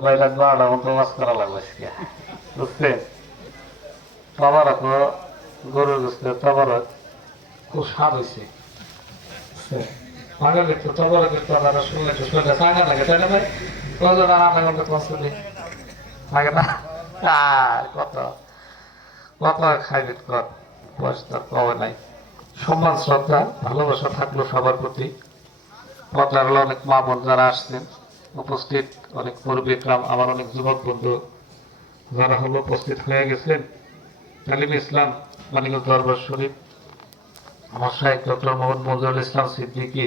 ভাই রাত 12টার মতো মাছ করা লাগবে আজকে, বুঝছেন? তবারক গরুর গোস্তের তবারক খুব স্বাদ হয়েছে। বাঙালি তো তবারকের কথাটা শুনলে একটু শরীরটা চাঙ্গা থাকে, তাই না ভাই? কজন আর আধা ঘন্টা পৌঁছলে থাকে না? কত কত খাইবেন কর, বয়স তো কবে নাই। সম্মান শ্রদ্ধা ভালোবাসা থাকলো সবার প্রতি। পদ্মার অনেক মা বোন যারা আসছেন উপস্থিত, অনেক মুরব্বীকরাম, আমার অনেক যুবক বন্ধু যারা হলো উপস্থিত হয়ে গেছেন। তালিম ইসলাম মানিকগঞ্জ দরবার শরীফ, আমার শাহেখ ডক্টর মোহাম্মদ মঞ্জুরুল ইসলাম সিদ্দিকী,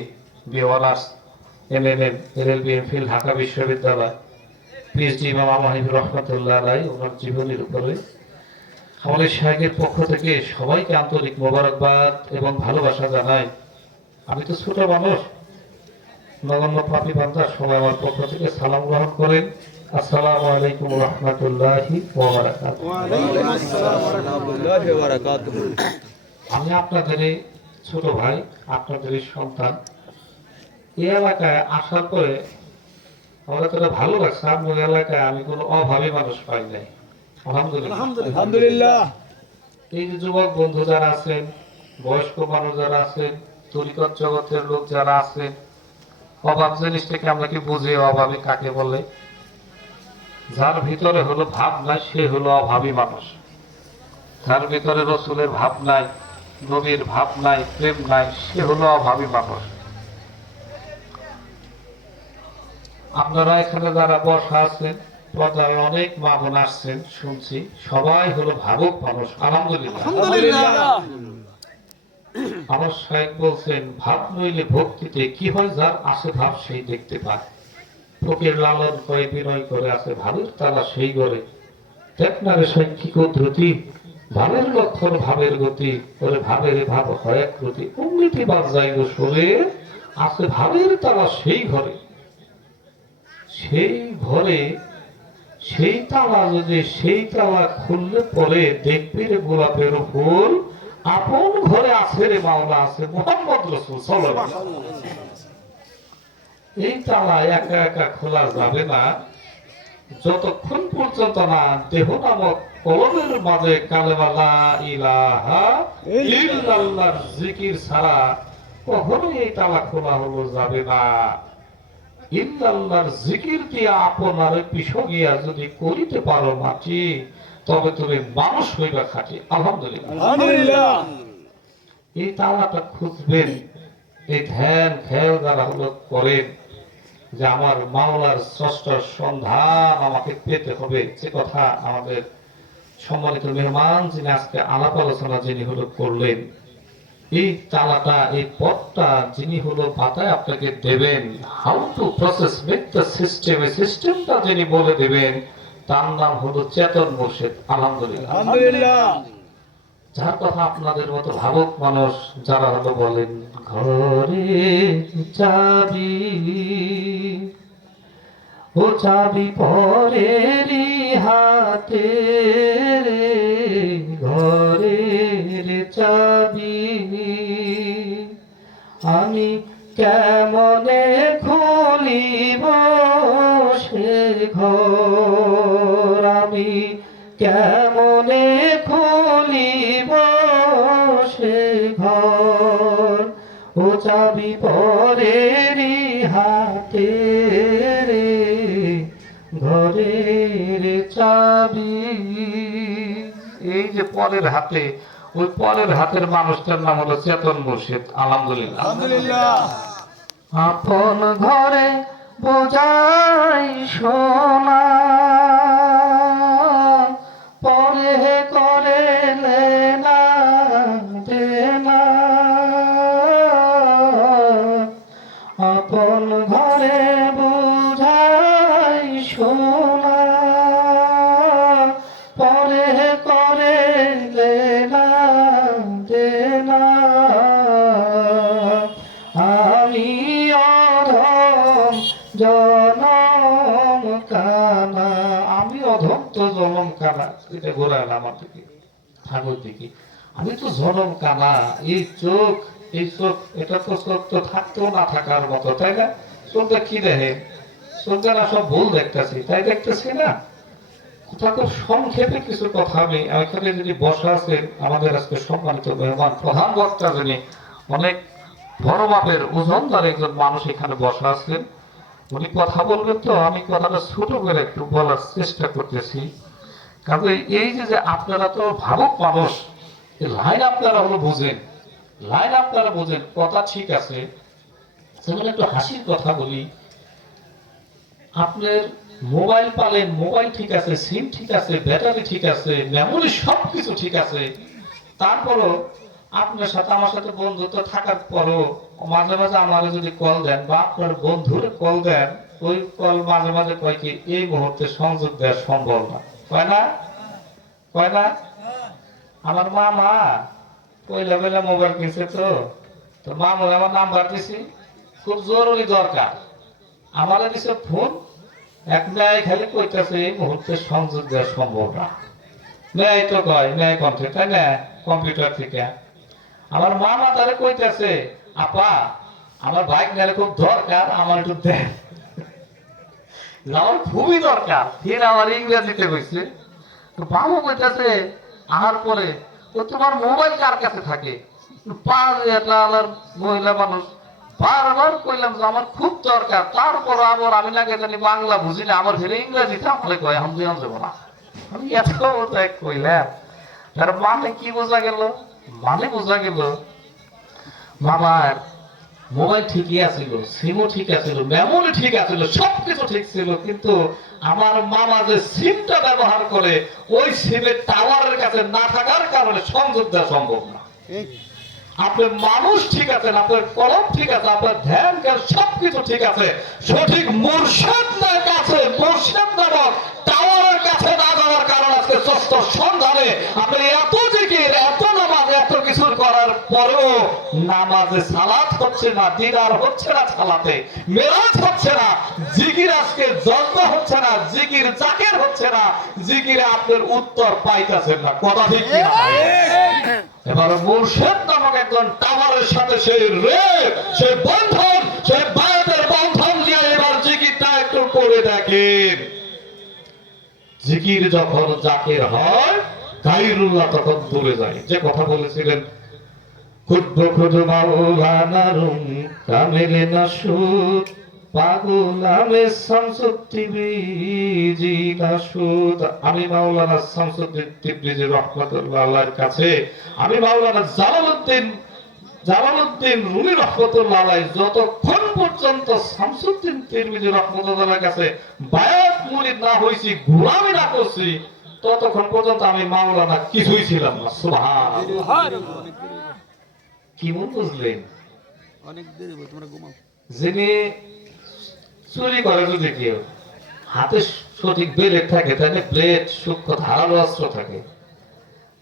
বিওয়ালাস এমএলএম এলএলবি এমফিল ঢাকা বিশ্ববিদ্যালয়, পিএইচডি ইমাম মাহিবুর রহমতুল্লাহ আলাই, ওনার জীবনীর উপরে আমাদের শাহেকের পক্ষ থেকে সবাইকে আন্তরিক মোবারকবাদ এবং ভালোবাসা জানাই। আমি তো ছোট মানুষ, নগণ্য পাপী বান্দা, সবাই আমার পক্ষ থেকে সালাম গ্রহণ করেন। আসসালামু আলাইকুম রহমতুল্লাহি ওয়া বারাকাতুহু। আমি আপনাদেরই ছোট ভাই, আপনাদেরই সন্তান। এই এলাকায় আসার পরে আমার এতটা ভালো লাগছে, আপনার এলাকায় আমি কোনো অভাবী মানুষ পাই নাই, আলহামদুলিল্লাহ। এই যে যুবক বন্ধু যারা আছেন, বয়স্ক মানুষ যারা আছেন, তরিকত জগতের লোক যারা আছেন, অভাব জিনিসটাকে আমরা কি বুঝি? অভাবী কাকে বলে? যার ভিতরে হলো ভাব নাই সে হলো অভাবী মানুষ। যার ভিতরে রসুলের ভাব নাই, নবীর ভাব নাই, প্রেম নাই, সে হলো অভাবী মানুষ। আপনারা এখানে যারা বসা আছেন, পর্দায় অনেক মা বোন আসছেন শুনছি, সবাই হলো ভাবুক মানুষ, আলহামদুলিল্লাহ। আমার সাহেব বলছেন, ভাব নইলে ভক্তিতে কি হয়? যার আছে ভাব সেই দেখতে পায়। ফকির লালন করে বিনয় করে আছে ভাবের তালা সেই ঘরে, দেখ না রে সাক্ষিক ধ্রুতি, ভাবের লক্ষণ ভাবের গতি, ওরে ভাবের ভাব হয় এক প্রতি, অমৃতি বাদ যাইব সরে, আছে ভাবের তালা সেই ঘরে। সেই ঘরে সেই তালা, যদি সেই তালা খুললে পরে দেখবি রে গোলাপের ফুল, আপন ঘরে আছে রে মাওলা, আছে মোহাম্মদ রাসূল সাল্লাল্লাহু আলাইহি ওয়াসাল্লাম। এই তালা একা একা খোলা যাবে না যতক্ষণ পর্যন্ত না দেহ নামক কলমের মাঝে কালেমা লা ইলাহা ইল্লাল্লাহর জিকির ছাড়া কখনোই এই তালা খোলা হলো যাবে না। ইল্লাল্লাহর জিকির দিয়ে আপনারে পিছগিয়া যদি করিতে পারো মাটি, তবে তুমি মানুষ হইবা খাঁটি, আলহামদুলিল্লাহ। এই তালাটা খুঁজবেন, এই ধ্যান খেয়াল যারা হলো করেন যে আমার মাওলার স্রষ্টার সন্ধান আমাকে পেতে হবে, সে কথা আমাদের সম্মানিত মেহমান যিনি আজকে আলাপ আলোচনা যিনি হলো করলেন, এই তালাটা, এই পথটা যিনি হলো বাতায় আপনাকে দেবেন, how to process make the system, এই সিস্টেমটা যিনি বলে দেবেন, তার নাম হলো চেতন মুর্শিদ, আলহামদুলিল্লাহ। যার কথা আপনাদের মতো ভাবক মানুষ যারা হলো বলেন, ঘরে চাবি ও চাবি পরের হাতে রে, ঘরের চাবি আমি কেমনে খুলিব সে ঘর, আমি কেমনে খুলিব সে ঘর, ও চাবি পরের হাতে রে, ঘরের চাবি। এই যে পরের হাতে, ওই পরের হাতের মানুষটার নাম হলো চেতন মুর্শিদ, আলহামদুলিল্লাহ। আপন ঘরে বোঝাই সোনা, পরে করে লেনা দেনা, আপন ঘরে বোঝাই সোনা, পরে করে লেনা দেনা। আমি অধম জনম কানা, আমি অধম তো জনম কানা, এটা ঘোরাল আমার দিকে, ঠাকুর দিকে, আমি তো জনম কানা। এই চোখ, এই চোখ, এটা তো চোখ তো থাকতেও না থাকার মতো, তাই না? চোখটা কি দেখে? চোখেরা সব ভুল দেখতেছি, তাই দেখতেছি না। কথা খুব সংক্ষেপে কিছু কথা আমি এখানে যদি বসা আছেন আমাদের আজকে সম্মানিত মেহমান প্রধান বক্তা যিনি অনেক বড় মাপের ওজনদার একজন মানুষ এখানে বসা আছেন, উনি কথা বলবেন, তো আমি কথাটা ছোট করে একটু বলার চেষ্টা করতেছি। কারণ এই যে আপনারা তো ভাবুক মানুষ, লাইন আপনারা হলো বুঝেন, লাইন আপনারা বুঝেন, কথা ঠিক আছে। যেমন একটু হাসির কথা বলি, আপনার মোবাইল পালেন, মোবাইল ঠিক আছে, সিম ঠিক আছে, ব্যাটারি ঠিক আছে, মেমোরি সবকিছু ঠিক আছে, তারপরও আপনার সাথে আমার সাথে বন্ধুত্ব থাকার পরও মাঝে মাঝে আমারে যদি কল দেন বা আপনার বন্ধুরে কল দেন, ওই কল মাঝে মাঝে কয় কি এই মুহূর্তে সংযোগ দেওয়া সম্ভব না, কয় না, কয় না। আমার মামা পয়লা পয়লা মোবাইল কিনছে, তো মামা আমার নাম্বার দিছি, খুব জরুরি দরকার, আমারে দিছে ফোন, এক মেয়ে খালি কইতেছে এই মুহূর্তে সংযোগ দেওয়া সম্ভব না। মেয়ে তো কয়, মেয়ে কণ্ঠে, তাই না, কম্পিউটার থেকে। আমার মামা তারে কইতেছে আপা আমার বাইক নিলে খুব দরকার, আমার একটু দেন, আমার খুবই দরকার। ফির আমার ইংরেজিতে কইছে, তো মামা কইতেছে আহার পরে ও তোমার মোবাইল কার কাছে থাকে, মহিলা মানুষ বারবার কইলাম যে আমার খুব দরকার, তারপর আবার আমি লাগে জানি বাংলা বুঝি না, আমার ফিরে ইংরেজিতে আমাকে কয় আমি যাবো না। আমি এত কইলাম, তার মানে কি বোঝা গেল, মানে বোঝা গেল মামার মোবাইল ঠিকই আছিল, সিমও ঠিক আছিল, মেমোরি ঠিক আছিল, সবকিছু ঠিক ছিল, কিন্তু আমার মামা যে সিমটা ব্যবহার করে ওই সিমের টাওয়ারের কাছে না থাকার কারণে সংযোগ দেওয়া সম্ভব না। আপনার মানুষ ঠিক আছে, আপনার কলম ঠিক আছে, আপনার ধ্যান জ্ঞান সবকিছু ঠিক আছে, সঠিক মুর্শিদ কাছে, মুর্শিদ নামক টাওয়ারের কাছে না যাওয়ার কারণে আজকে ষষ্ঠ সন্ধানে আপনি এত জিকির, এত নামাজ, এত কিছু করার পরেও নামাজে সালাত হচ্ছে না, দিদার হচ্ছে না, সালাতে মেরাজ হচ্ছে না, জিকির আজকে যজ্ঞ হচ্ছে না, জিকির জাকের হচ্ছে না, জিকিরে আপনার উত্তর পাইতেছেন না, কথা ঠিক কিনা? এবার মুর্শিদ নামক একজন টাওয়ারের সাথে সেই রেপ, সেই বন্ধন, সেই বায়াতের বন্ধন দিয়ে এবার জিকিরটা একটু করে দেখেন। জিকির যখন জাকের হয় গায়রুল্লাহ তখন দূরে যায়। যে কথা বলেছিলেন খুদ্ খুদ মাওলানারুম কামেলে নাশুদ পাগল আমি শামসুদ্দিন নাশুদ। আমি মাওলানা শামসুদ্দিন তিবরিজি রাহমাতুল্লাহ আলাইহির কাছে, আমি মাওলানা জালালউদ্দিন রুমি রাহমাতুল্লাহ আলাইহি যতক্ষণ পর্যন্ত শামসুদ্দিন তিবরিজি রাহমাতুল্লাহ আলাইহির কাছে বায়াত মুরিদ না হইছি, গোলামি না করছি, ততক্ষণ পর্যন্ত আমি মাওলানা কিছুই ছিলাম না। সুবহানাল্লাহ। কি মন বুঝলেন? অনেক দেরি হবে, তোমরা ঘুমাও। যিনি চুরি করে যদি কেউ হাতে সঠিক ব্লেড থাকে, তাহলে ব্লেড সূক্ষ্ম ধারালো অস্ত্র থাকে,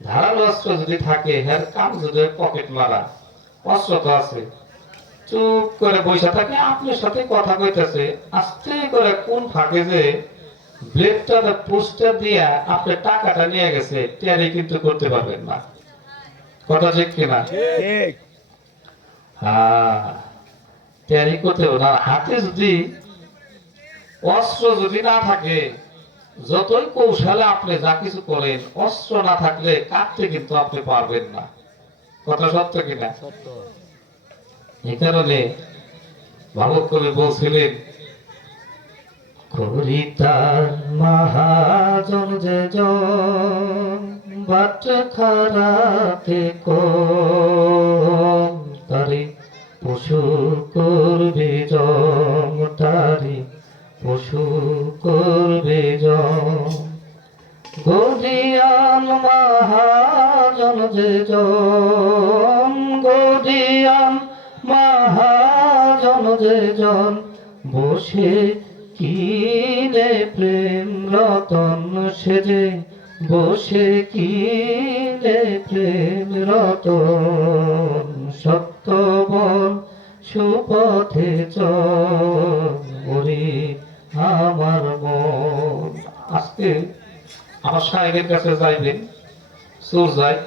ধারালো অস্ত্র যদি থাকে, হ্যাঁ কাম যদি পকেট মারা অস্ত্র তো আছে, চুপ করে বসে থাকে, আপনার সাথে কথা কইতেছে, আস্তে করে কোন ফাঁকে যে ব্লেডটা পোস্টার দিয়া আপনার টাকাটা নিয়ে গেছে, টেরি কিন্তু করতে পারবেন না, কথা ঠিক কিনা? ঠিক। টেরি করতে না, হাতে যদি অস্ত্র যদি না থাকে, যতই কৌশলে আপনি যা কিছু করেন, অস্ত্র না থাকলে কাটতে কিন্তু আপনি পারবেন না, কথা সত্য কিনা? এই কারণে ভাবক কবি বলছিলেন খরিদার মহাজন যে বাট খারাতে তারি পশু করবে তারি পশু করবে গদিয়ান মহাজন যে গদিয়ান মহাজন যে বসে কিনে প্রেম রতন সেজে, বসে কিনে প্রেম রতন সত্য বল সুপথে চলি আমার মন। আজকে আমার সাহেবের কাছে যাইবেন, চোর যায়,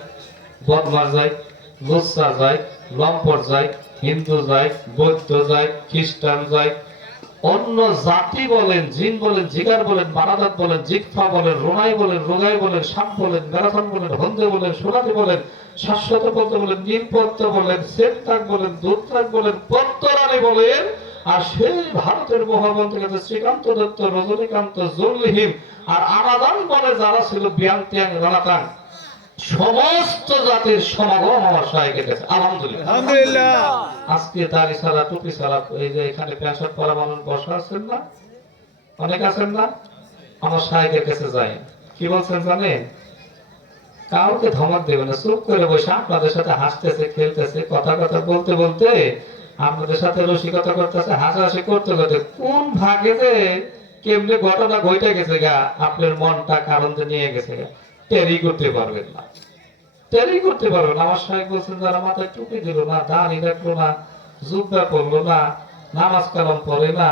বদমাস যায়, লুচ্চা যায়, লম্পট যায়, হিন্দু যায়, বৌদ্ধ যায়, খ্রিস্টান যায়, অন্য জাতি বলেন, জিন বলেন, জিগার বলেন, বারাদাত বলেন, জিগফা বলেন, রোনাই বলেন, রোগাই বলেন, সাপ বলেন, ম্যারাথন বলেন, হন্দে বলেন, সোনালি বলেন, শাশ্বত পদ্ম বলেন, নীলপদ্ম বলেন, সেন্তাক বলেন, দুত্রাক বলেন, পদ্মরানী বলেন, আর সেই ভারতের মহামন্ত্রী শ্রীকান্ত দত্ত, রজনীকান্ত, জল্লিহিম আর আনাদান বলে যারা ছিল বিয়াং তিয়াং রানাতাং, সমস্ত জাতির সমাগম আমার শায়েখের কাছে। আলহামদুলিল্লাহ। আজকে দাড়ি ছাড়া, টুপি ছাড়া, এই যে এখানে প্যান্ট পরা মানুষ বসা আছেন না, অনেক আছেন না, আমার শায়েখের কাছে যাই। কি বলছেন জানেন? কাউকে ধমক দেবে না, চুপ করে বসে আপনাদের সাথে হাসতেছে, খেলতেছে, কথা কথা বলতে বলতে আপনাদের সাথে রসিকতা করতেছে, হাসাহাসি করতে করতে কোন ভাগে যে কেমনে ঘটনা ঘটে গেছে গা, আপনার মনটা কারণে নিয়ে গেছে গা, টেরি করতে পারবেন না, টেরি করতে পারবেন না। আমার সাহেব বলছেন যারা মাথায় টুপি দিল না, দাড়ি রাখলো না, জুব্বা পরলো না, নামাজ কালাম পড়ে না,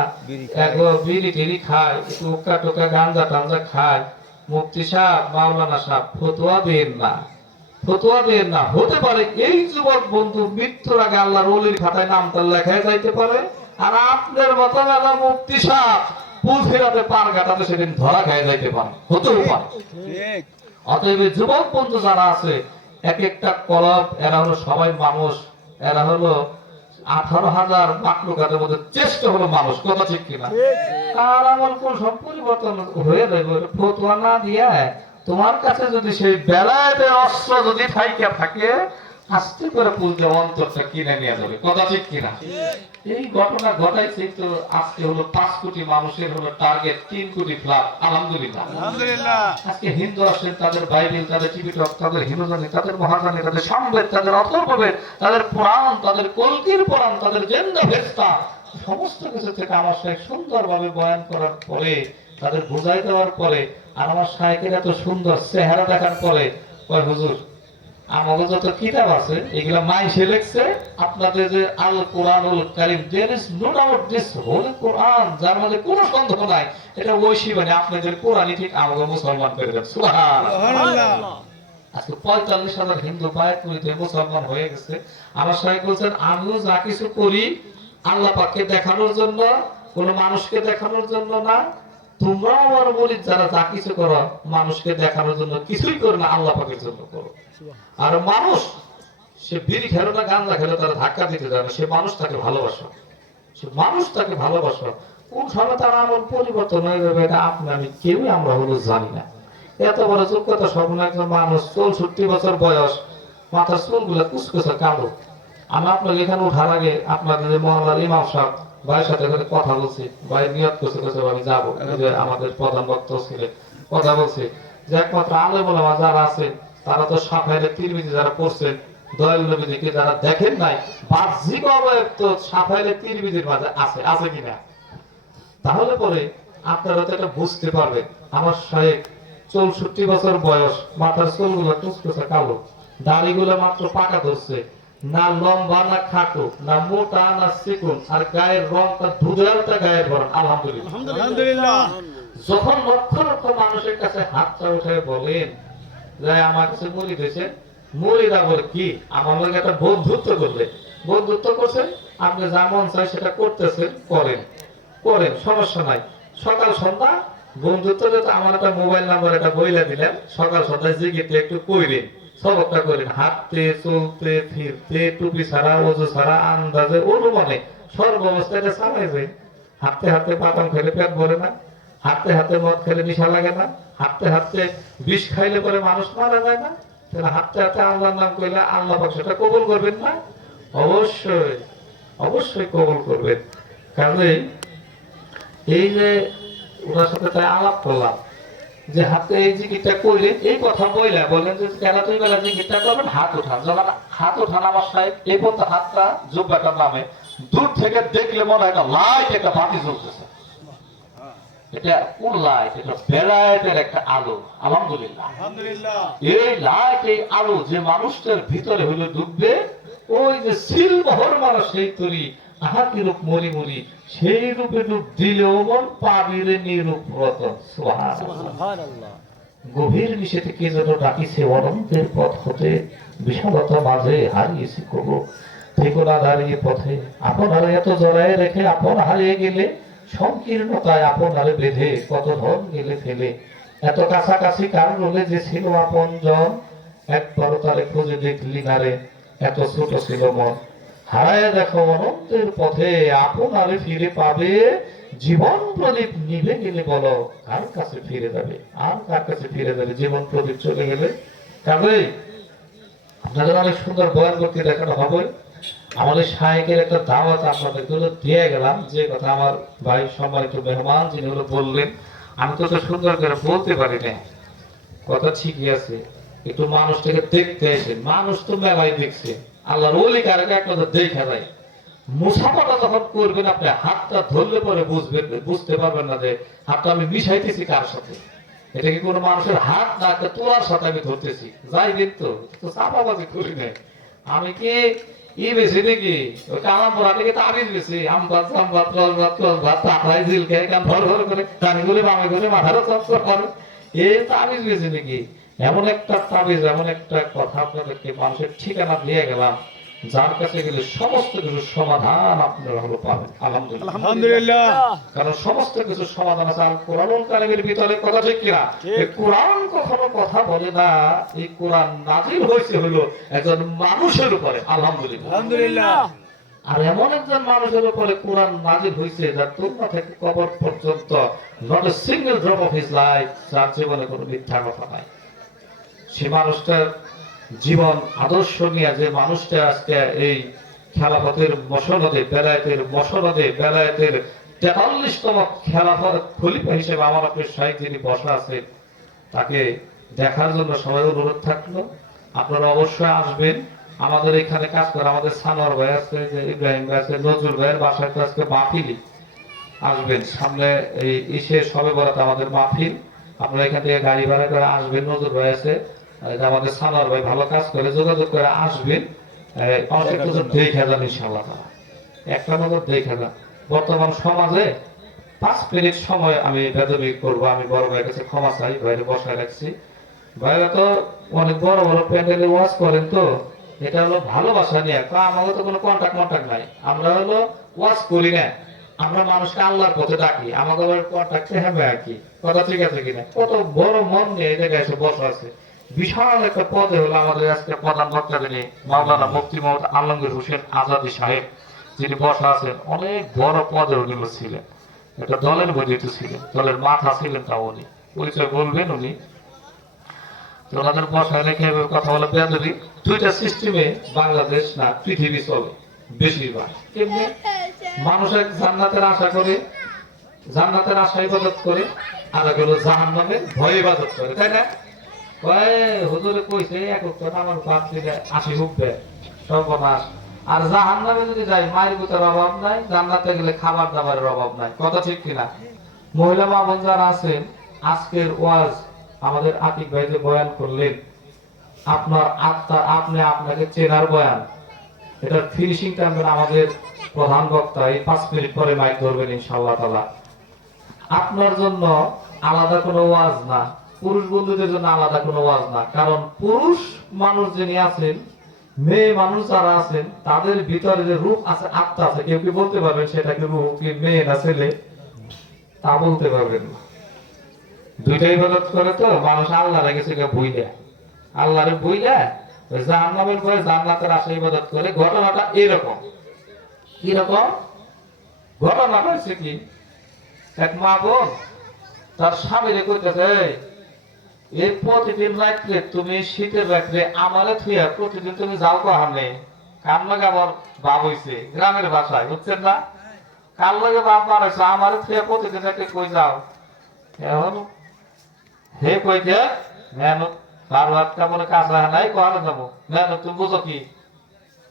একবার বিড়ি টিড়ি খায়, একটু উক্কা টোকা গাঞ্জা টাঞ্জা খায়, মুফতি সাহেব, মাওলানা সাহেব ফতোয়া দেন না, ফতোয়া দেন না। হতে পারে এই যুবক বন্ধু মৃত্যুর আগে আল্লাহর ওলির খাতায় নাম তার লেখায় যাইতে পারে, আর আপনার মতো আল্লাহ মুফতি সাহেব পুল ফেরাতে পার কাটাতে সেদিন ধরা খেয়ে যাইতে পারে, হতেও পারে। অতএব যুবক বন্ধু যারা আছে, এক একটা কলব, এরা হলো সবাই মানুষ, এরা হলো 18,000 মাকলুকাতের মধ্যে চেষ্টা হলো মানুষ, কথা ঠিক কিনা? তার আমল কোন সব পরিবর্তন হয়ে যাবে, ফতোয়া না দিয়ে তোমার কাছে যদি সেই বেলায়েতের অস্ত্র যদি থাইকা থাকে, আস্তে করে পুজো অন্তরটা কিনে নিয়ে যাবে, কথা ঠিক কিনা? এই ঘটনা ঘটাইছে তো আজকে হলো 5 কোটি মানুষের হলো টার্গেট 3 কোটি ফ্লাগ। আলহামদুলিল্লাহ। আজকে হিন্দু আসেন, তাদের বাইবেল, তাদের টিপিটক, তাদের হিন্দুজানি, তাদের মহাজানি, তাদের সংবেদ, তাদের অথর্ববেদ, তাদের পুরাণ, তাদের কলকির পুরাণ, তাদের জেন্ডা ভেস্তা, সমস্ত কিছু থেকে আমার শায়েখ সুন্দরভাবে বয়ান করার পরে, তাদের বুঝাই দেওয়ার পরে, আর আমার শায়েখের এত সুন্দর চেহারা দেখার পরে কয় হুজুর আমাদের যত কিতাব আছে এগুলা মাইসে লিখছে, আপনাদের যে আল কোরআনুল কারীম, there is no doubt this holy Quran, যার মধ্যে কোনো সন্দেহ নাই, এটা ঐশী মানে আপনাদের কোরআনই ঠিক আমাকে মুসলমান করে দেন। সুবহানাল্লাহ। আজকে 45,000 হিন্দু বায়াত করিতে মুসলমান হয়ে গেছে। আমার শায়েখ বলছেন আমিও যা কিছু করি আল্লাহ পাককে দেখানোর জন্য, কোন মানুষকে দেখানোর জন্য না, তোমরাও আমার বলি যারা যা কিছু করো মানুষকে দেখানোর জন্য কিছুই করো না, আল্লাহ পাকের জন্য করো। আর মানুষ সে বিড়ি খেলো না, গাঁজা খেলো, তারা ধাক্কা দিতে দেয় না, সে মানুষ তাকে ভালোবাসো, সে মানুষ তাকে ভালোবাসো। কোন সময় তার আমল পরিবর্তন হয়ে যাবে এটা আপনি আমি কেউই আমরা হলো জানি না। এত বড় যোগ্যতা সম্পন্ন একজন মানুষ, 64 বছর বয়স, মাথার চুলগুলো কুচকুচে কালো। আমি আপনাকে এখানে ওঠার আগে আপনাদের যে মহল্লার ইমাম সাহেব ভাইয়ের সাথে কথা বলছি, ভাই নিয়ত করছে আমি যাবো, আমাদের প্রধান বক্তা ছিলেন, কথা বলছি যে একমাত্র আলেম ওলামা যারা আছেন তারা তো সাফাইলে তিরমিজি যারা পড়ছেন, দয়াল নবীকে যারা দেখেন নাই, বাহ্যিক অবয়ব তো সাফাইলে তিরমিজির মাঝে আছে, আছে কিনা? তাহলে পরে আপনারা তো এটা বুঝতে পারবেন। আমার শায়েখ 64 বছর বয়স, মাথার চুলগুলো টুসটুসে কালো, দাড়িগুলো মাত্র পাকা ধরছে, না লম্বা না খাটো, না মোটা না চিকন, আর গায়ের রংটা দুধেলটা গায়ের বরণ। আলহামদুলিল্লাহ। যখন লক্ষ লক্ষ মানুষের কাছে হাতটা উঠে বলেন যে আমার কাছে মুড়ি দিয়েছে, মুড়িরা বলে কি আমার লোক একটা বন্ধুত্ব করলে, বন্ধুত্ব করছেন, আপনি যা মন চাই সেটা করতেছেন, করেন করেন, সমস্যা নাই। সকাল সন্ধ্যা বন্ধুত্ব যেটা, আমার একটা মোবাইল নাম্বার একটা বইলা দিলেন, সকাল সন্ধ্যায় জিগিতে একটু কইলেন, সবকটা করেন, হাঁটতে চলতে ফিরতে, টুপি ছাড়া, ওজু ছাড়া, আন্দাজে অনুমানে সর্বাবস্থায় এটা চালাই যায়। হাঁটতে হাঁটতে পাতাম খেলে পেট ভরে না, হাঁটতে হাঁটতে মদ খেলে নেশা লাগে না, হাঁটতে হাঁটতে বিষ খাইলে পরে মানুষ মারা যায় না, তাহলে হাঁটতে হাঁটতে আল্লাহর নাম কইলে আল্লাহ পাক সেটা কবুল করবেন না? অবশ্যই অবশ্যই কবুল করবেন। কাজেই এই যে ওনার সাথে তাই আলাপ করলাম যে হাতে এই জিকিরটা করলে, এই কথা বললে বলেন যে কেন তুই বেলা জিকিরটা করবেন, হাত উঠান। যখন হাত উঠান আমার সাহেব এই পর্যন্ত হাতটা জুব্বাটার নামে, দূর থেকে দেখলে মনে হয় একটা লাইট, একটা বাতি জ্বলতেছে। এটা কোন লাইট? এটা বেলায়েতের একটা আলো। আলহামদুলিল্লাহ। এই লাইট, এই আলো যে মানুষটার ভিতরে হইলে ডুববে, ওই যে সিলমোহর মারা সেই তরি আহাকি রূপ মরি মরি, সেই রূপে ডুব দিলেও মন পাবিরে নিরূপ রতন। সুবহানাল্লাহ। গভীর নিষেধে কে যেন ডাকিছে অনন্তের পথ হতে, বিশালতা মাঝে হারিয়েছি কবু, থেকো না দাঁড়িয়ে পথে, আপনারা এত জড়ায় রেখে আপন হারিয়ে গেলে, সংকীর্ণতায় আপনারে বেঁধে কত ধন গেলে ফেলে, এত কাছাকাছি কার রোলে যে ছিল আপন জন, একবারও তারে খুঁজে দেখলি না রে, এত ছোট ছিল মন। হারায় দেখো অনন্তের পথে আপনারে ফিরে পাবে, জীবন প্রদীপ নিভে গেলে বলো কার কাছে ফিরে যাবে, আর কার কাছে ফিরে যাবে জীবন প্রদীপ চলে গেলে। কাজেই আপনাদের অনেক সুন্দর বয়ান করতে দেখানো হবে। আমাদের শায়েকের একটা দাওয়াত আপনাদের দিয়ে গেলাম, যে কথা আমার ভাই সম্মানিত মেহমান যিনি হলো বললেন, আমি তো সুন্দর করে বলতে পারি না, কথা ঠিকই আছে, একটু মানুষটাকে দেখতে এসে, মানুষ তো মেলায় দেখছে, আল্লাহর ওলি কারকে একটা দেখা যায়। মুসাফাটা যখন করবেন আপনি হাতটা ধরলে পরে বুঝবেন, বুঝতে পারবেন না যে হাতটা আমি মিশাইতেছি কার সাথে, এটা কি কোনো মানুষের হাত না, একটা তোলার সাথে আমি ধরতেছি, যাইবেন তো চাপাবাজি করি না। আমি কি বেশি নাকি ওই কালাম পড়া থেকে তাবিজ বেশি, আমবাদ আমবাদ রসবাদ রসবাদ তাতাই জিলকে কান ভর ভর করে টানি গুলি বামে করে মাথারও চক্কর করে, এই তাবিজ বেশি নাকি? এমন একটা তাবিজ, এমন একটা কথা আপনাদেরকে মানুষের ঠিকানা দিয়ে গেলাম, যার কাছে গেলে সমস্ত কিছুর সমাধান আপনারা হলো পাবেন আলহামদুলিল্লাহ। কারণ সমস্ত কিছুর সমাধান আছে আল কোরআনুল কারীমের ভিতরে, কথা ঠিক কিনা? এই কোরআন কখনো কথা বলে না, এই কোরআন নাজিল হয়েছে হলো একজন মানুষের উপরে আলহামদুলিল্লাহ। আর এমন একজন মানুষের উপরে কোরআন নাজিল হয়েছে যার তুলনা থেকে কবর পর্যন্ত not a single drop of his life, যার জীবনে কোনো মিথ্যা কথা নাই। সে মানুষটার জীবন আদর্শ নিয়ে যে মানুষটা আজকে এই খেলাফতের মসনদে, বেলায়েতের মসনদে, বেলায়েতের 43তম খেলাফত খলিফা হিসেবে আমার আপনার শাইখ যিনি বসা আছেন, তাকে দেখার জন্য সবাই অনুরোধ থাকলো, আপনারা অবশ্যই আসবেন। আমাদের এখানে কাজ করে আমাদের সানোয়ার ভাই আছে, যে ইব্রাহিম ভাই আছে, নজরুল ভাইয়ের বাসায় তো আজকে মাহফিলি, আসবেন সামনে এই ইসে সবে বরাত আমাদের মাহফিল, আপনারা এখান থেকে গাড়ি ভাড়া করে আসবেন। নজরুল ভাই আছে, আমাদের সানোয়ার ভাই ভালো কাজ করে, যোগাযোগ করে আসবেন। অনেক কিছু দেখে যান ইনশাআল্লাহ, একটা নজর দেখে যান। বর্তমান সমাজে 5 মিনিট সময় আমি বেদবি করবো, আমি বড় ভাইয়ের কাছে ক্ষমা চাই, বাইরে বসায় রাখছি। ভাইরা তো অনেক বড় বড় প্যান্ডেলে ওয়াজ করেন, তো এটা হলো ভালোবাসা নিয়ে, আমাদের তো কোনো কন্ট্যাক্ট নাই, আমরা হলো ওয়াজ করি না, আমরা মানুষকে আল্লাহর পথে ডাকি, আমাদের কন্ট্যাক্ট হবে আর কি, কথা ঠিক আছে কিনা? কত বড় মন নিয়ে এই জায়গায় এসে বসে আছে, বিশাল একটা পদে হলো আমাদের আজকে প্রধান বক্তা যিনি মাওলানা মুফতি মোহাম্মদ আলমগীর হোসেন আজাদী সাহেব, যিনি বসা আছেন, অনেক বড় পদে উনি ছিলেন, একটা দলের বৈদিত ছিলেন, দলের মাথা ছিলেন, তা উনি পরিচয় বলবেন উনি। ওনাদের বসায় রেখে কথা বলে বেদবি। 2টা সিস্টেমে বাংলাদেশ না পৃথিবী চলে বেশিরভাগ, কেমনি? মানুষের জান্নাতের আশা করে, জান্নাতের আশা ইবাদত করে, আর হলো জাহান্নামের ভয় ইবাদত করে, তাই না? হুজুরে কইছে এক আমার বাপ দিলে 80 হুকবে সর্বনাশ। আর জাহান্নামে যদি যাই মায়ের গুতের অভাব নাই, জান্নাতে গেলে খাবার দাবারের অভাব নাই, কথা ঠিক কিনা? মহিলা মা বোন যারা আছেন, আজকের ওয়াজ আমাদের আতিক ভাই যে বয়ান করলেন, আপনার আত্মা আপনি আপনাকে চেনার বয়ান, এটা ফিনিশিং টাইমের আমাদের প্রধান বক্তা এই 5 মিনিট পরে মাইক ধরবেন ইনশাআল্লাহ তাআলা। আপনার জন্য আলাদা কোনো ওয়াজ না, পুরুষ বন্ধুদের জন্য আলাদা কোনো ওয়াজ না, কারণ পুরুষ মানুষ যিনি আছেন, মেয়ে মানুষ যারা আছেন, তাদের ভিতরে যে রূপ আছে, আত্মা আছে, কেউ কি বলতে পারবেন সেটা কি রূপ, কি মেয়ে না ছেলে? তা বলতে পারবেন না। দুইটাই ইবাদত করে, তো মানুষ আল্লাহর কাছে বইলে, আল্লাহরে বইলে জাহান্নামের ভয়ে জান্নাতের আশা ইবাদত করে। ঘটনাটা এরকম, কিরকম ঘটনা হয়েছে কি, এক মা বোন তার স্বামীরে কইতেছে, এই প্রতিদিন রাত্রে তুমি শীতের রাত্রে আমারে থুইয়া প্রতিদিন তুমি যাও কাহানে, কার লাগে আমার বাপ হইছে, গ্রামের ভাষায়, বুঝছেন না? কার লাগে বাপ মারাইছে, আমারে থুইয়া প্রতিদিন রাত্রে কই যাও? এখন হে কই যে মেনু তার হাতটা মনে কাঁচা নাই, কহানো যাবো মেনু, তুমি বুঝো কি?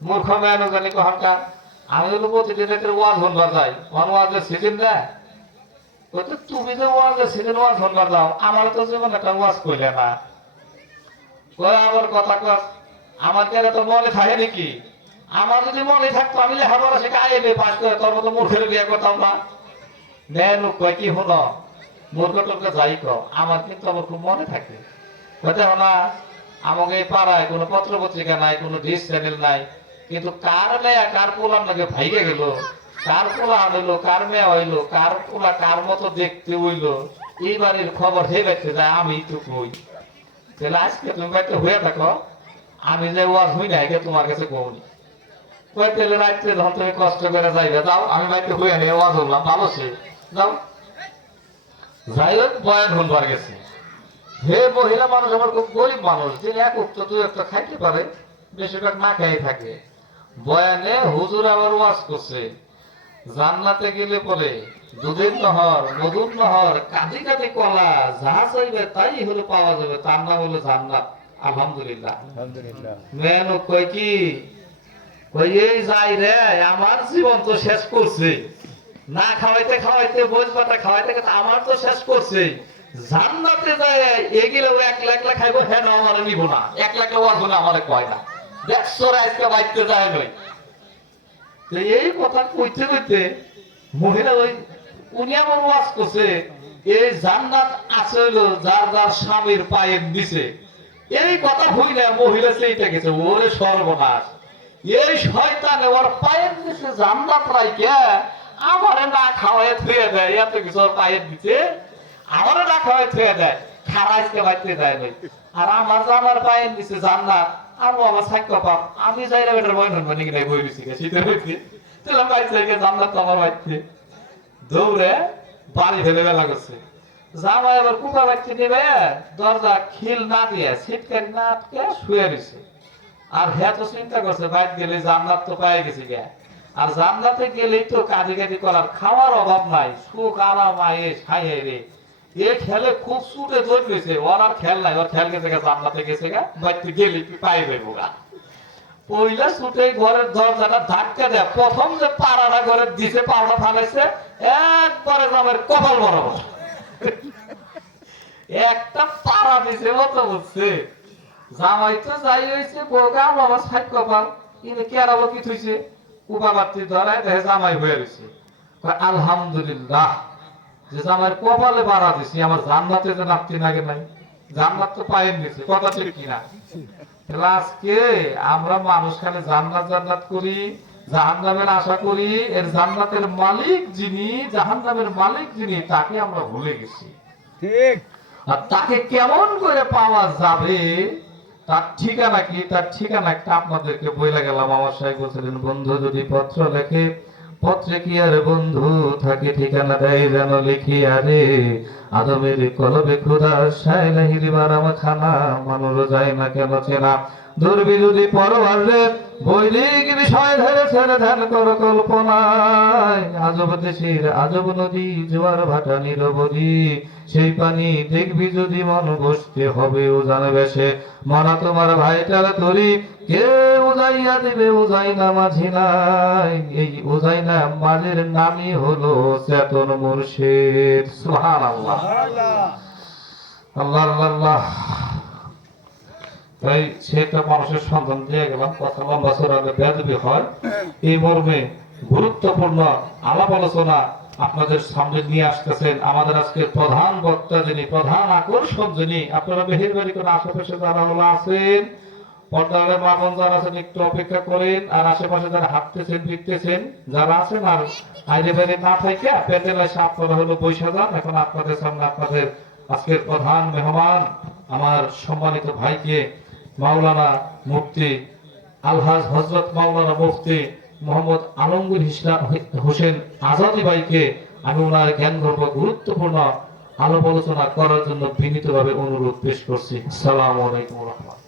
মূর্খ মেনু জানি কহনকার। আমি হলো প্রতিদিন রাত্রে ওয়াজ হলবার যাই, ওয়াজের সিজন না, তুমি যে ওয়াজের সিজন ওয়াজ হলবার যাও, আমার তো যেমন একটা ওয়াজ কইলে না, কয় আবার কথা কস, আমার কেন তো মনে থাকে নাকি? আমার যদি মনে থাকতো আমি লেখাপড়া শেখা আইবে পাস করে, তোর মতো মূর্খের বিয়ে করতাম না। মেনু কয় কি হলো, মূর্খ টুর্খ যাই কো, আমার কিন্তু আমার খুব মনে থাকে। দেখো না, আমাকে এই পাড়ায় কোনো পত্র পত্রিকা নাই, কোনো ডিস চ্যানেল নাই, কিন্তু কার নেয়া কার পোলাম লাগে ভাইগে গেল, কার পোলা আনলো, কার মেয়ে হইলো, কার পোলা কার মতো দেখতে হইলো, এই বাড়ির খবর হে বেঁচে যায়, আমি তো কই। তাহলে আজকে তুমি বাড়িতে হয়ে থাকো, আমি যে ওয়াজ হই না এটা তোমার কাছে কৌনি। কই তাহলে রাত্রে যখন তুমি কষ্ট করে যাইবে, যাও আমি বাড়িতে হয়ে নিয়ে ওয়াজ হলাম, ভালো সে যাও। যাই হোক, বয়ান শুনবার গেছে। হে মহিলা মানুষ আমার খুব গরিব মানুষ, তিনি এক উক্ত দুই একটা খাইতে পারে, বেশিরভাগ না খাই থাকে। বয়ানে হুজুর আবার ওয়াজ করছে, জান্নাতে গেলে পরে দুধের নহর, মধুর নহর, কাঁদি কাঁদি কলা, যা চাইবে তাই হলে পাওয়া যাবে, তার নাম হলো জান্নাত। আলহামদুলিল্লাহ। মেন কই কি, কই এই যাই রে, আমার জীবন তো শেষ করছে, না খাওয়াইতে খাওয়াইতে বোঝ বাটা খাওয়াইতে আমার তো শেষ করছে, জান্নাতে যায় এগুলো 1 লাখ লাখ খাইবো, হ্যাঁ না আমার নিব না, 1 লাখ ওয়াজ হলে আমার কয় না, 150 আজকে বাইতে যায় নই। এই কথা কইতে কইতে মহিলা ওই উনি আমার ওয়াজ করছে, এই জান্নাত আছে হইলো যার যার স্বামীর পায়ের নিচে। এই কথা হইলে মহিলা সেইটা গেছে, ওরে সর্বনাশ, এই শয়তান ওর পায়ের নিচে জান্নাত রাইকে আমারে না খাওয়াই থুয়ে দেয়, এত কিছু ওর পায়ের নিচে আমারে না খাওয়াই থুয়ে দেয়, খারাইতে বাইতে যায় নাই। আর আমার জামার পায়ের নিচে জান্নাত, আমি আমার সাক্ষ্য পাপ, আমি যাই না বেটার বই নন নাকি নাই বই দিছি শীতের হইতে তাহলে বাইতে জান্নাত তো আমার বাইতে দৌড়ে বাড়ি ফেলে বেলা করছে। জামাই আবার কুকা বাচ্চা নেবে, দরজা খিল না দিয়ে ছিটকারি না আটকে শুয়ে দিছে। আর হ্যাঁ তো চিন্তা করছে বাইরে গেলে জান্নাত তো পেয়ে গেছে গে, আর জান্নাতে গেলেই তো কাজে কাজে করার খাওয়ার অভাব নাই, সুখ আরাম আয়ে খাইয়ে রে। এ খেলে খুব ছুটে ধরেছে, ওর আর খেল নাই, ওর খেল গেছে গা জান্নাতে গেছে গা, বাইরে গেলে কি পাই দেবো গা। পইলা ছুটে ঘরের দরজাটা ধাক্কা দেয়, প্রথম যে পাড়াটা ঘরে দিছে, পাড়া ফালাইছে একবারে জামের কপাল বরাবর একটা পাড়া দিছে মতো বলছে। জামাই তো যাই হয়েছে, বউকে আমার সাইড কপাল, কিন্তু কেরাবো কি থইছে, কুপা বাতি ধরায় দেখে জামাই হয়ে গেছে। আলহামদুলিল্লাহ যে জামাইয়ের কপালে বাড়া দিছি, আমার জান্নাতে যে নাপতি নাগে নাই, জান্নাত তো পায়ের নিছে, কথা ঠিক কিনা। আজকে আমরা মানুষ খালি জান্নাত জান্নাত করি, জাহান্নামের আশা করি, এর জান্নাতের মালিক যিনি, জাহান্নামের মালিক যিনি, তাকে আমরা ভুলে গেছি। ঠিক। আর তাকে কেমন করে পাওয়া যাবে, তার ঠিকানা কি, তার ঠিকানা একটা আপনাদেরকে বইলা গেলাম। আমার সাহেব বলছিলেন, বন্ধু যদি পত্র লেখে, পত্রে কি আর বন্ধু থাকে, ঠিকানা দেয় যেন লিখিয়া রে, আদমের কলবে খোদা সায় নাহি রিবার আমার খানা, মানুষ যায় না কেন চেনা, দুর্বি যদি পরবার রে, বৈদিক বিষয় ধরে ছেড়ে ধ্যান কর কল্পনায়, আজব দেশের আজব নদী, জোয়ার ভাটা নিরবধি, সেই পানি দেখবি যদি মন বসতে হবে ও জানবে সে, মনা তোমার ভাইটার তরি, কে উজাইয়া দিবে উজাই না মাঝি নাই, এই উজাই না মাঝের নামই হলো চেতন মুর্শিদ। সুবহানাল্লাহ, আল্লাহ আল্লাহ। তাই সেটা মানুষের সন্ধান দিয়ে গেলাম, কথা লম্বা চড়ালে বেদবি হয়। এই মর্মে গুরুত্বপূর্ণ আলাপ আলোচনা আপনাদের সামনে নিয়ে আসতেছেন আমাদের আজকের প্রধান বক্তা যিনি, প্রধান আকর্ষণ যিনি। আপনারা মেহেরবাড়ি করে আশেপাশে যারা হলো আছেন, পর্দার মা বোন যারা আছেন, একটু অপেক্ষা করেন। আর আশেপাশে যারা হাঁটতেছেন ফিরতেছেন যারা আছেন, আর আইরে বাইরে না থাকে প্যান্ডেল এসে আপনারা হলো বৈশা যান। এখন আপনাদের সামনে আপনাদের আজকের প্রধান মেহমান, আমার সম্মানিত ভাইকে, মাওলানা মুফতি আলহাজ হযরত মাওলানা মুফতি মোহাম্মদ আলমগীর হোসেন আজাদী ভাইকে আমি ওনার জ্ঞান গর্ব গুরুত্বপূর্ণ আলাপ আলোচনা করার জন্য বিনীতভাবে অনুরোধ পেশ করছি। আসসালামু আলাইকুম ওয়া রাহমাতুল্লাহ।